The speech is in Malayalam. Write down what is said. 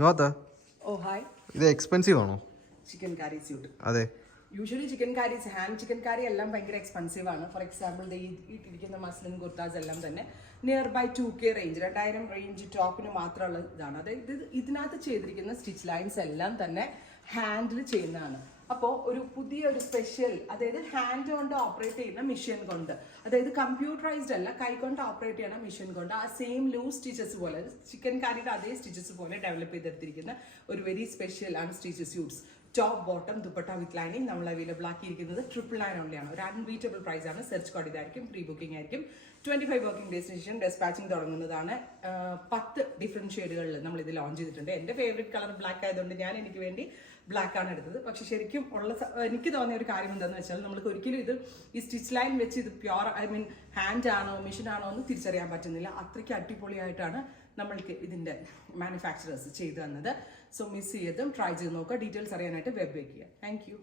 Oh, hi. ഇത് എക്സ്പെൻസീവ് ആണോ? Chicken curry suit. അതെ. Usually chicken curries, hand chicken curry എല്ലാം ഭയങ്കര എക്സ്പെൻസീവ് ആണ്. ഫോർ എക്സാമ്പിൾ ഇട്ടിരിക്കുന്ന മസ്ലിൻ കുർത്താസ് എല്ലാം തന്നെ near by 2K range 2000 range ടോപ്പിന് മാത്രമുള്ള ഇതാണ്. അതായത് ഇതിനകത്ത് ചെയ്തിരിക്കുന്ന സ്റ്റിച്ച് ലൈൻസ് എല്ലാം തന്നെ ഹാൻഡിൽ ചെയ്യുന്നതാണ്. അപ്പോൾ ഒരു പുതിയൊരു സ്പെഷ്യൽ, അതായത് ഹാൻഡ് കൊണ്ട് ഓപ്പറേറ്റ് ചെയ്യുന്ന മെഷീൻ കൊണ്ട്, അതായത് കമ്പ്യൂട്ടറൈസ്ഡ് അല്ല, കൈകൊണ്ട് ഓപ്പറേറ്റ് ചെയ്യുന്ന മെഷീൻ കൊണ്ട് ആ സെയിം ലൂസ് സ്റ്റിച്ചസ് പോലെ, ചിക്കൻ കറിയുടെ അതേ സ്റ്റിച്ചസ് പോലെ ഡെവലപ്പ് ചെയ്തെടുത്തിരിക്കുന്ന ഒരു വെരി സ്പെഷ്യൽ ആണ് stitch suits. Top bottom dupatta with lining നമ്മൾ അവൈലബിൾ ആക്കിയിരിക്കുന്നത് 999 ഓൺലിയാണ്. ഒരു അൺബീറ്റബിൾ പ്രൈസ് ആണ്. സെർച്ച് കോഡ് ഇതായിരിക്കും. പ്രീ ബുക്കിംഗ് ആയിരിക്കും. 25 വർക്കിംഗ് ഡേയ്സിന് ശേഷം ഡെസ്പാച്ചിങ് തുടങ്ങുന്നതാണ്. 10 ഡിഫറെൻറ്റ് ഷെയ്ഡുകളിൽ നമ്മൾ ഇത് ലോഞ്ച് ചെയ്തിട്ടുണ്ട്. എൻ്റെ ഫേവറേറ്റ് കളർ ബ്ലാക്ക് ആയതുകൊണ്ട് ഞാൻ എനിക്ക് വേണ്ടി ബ്ലാക്ക് ആണ് എടുത്തത്. പക്ഷെ ശരിക്കും എനിക്ക് തോന്നിയ ഒരു കാര്യം എന്താണെന്ന് വെച്ചാൽ, നമ്മൾക്ക് ഒരിക്കലും ഇത് ഈ സ്റ്റിച്ച് ലൈൻ വെച്ച് ഇത് പ്യോർ ഹാൻഡ് ആണോ മെഷീൻ ആണോ എന്ന് തിരിച്ചറിയാൻ പറ്റുന്നില്ല. അത്രയ്ക്ക് അടിപൊളിയായിട്ടാണ് നമ്മൾക്ക് ഇതിൻ്റെ മാനുഫാക്ചറേഴ്സ് ചെയ്തു തന്നത്. സോ മിസ് ചെയ്തും ട്രൈ ചെയ്ത് നോക്കുക. ഡീറ്റെയിൽസ് അറിയാനായിട്ട് വെബ് വെക്കുക. Thank you.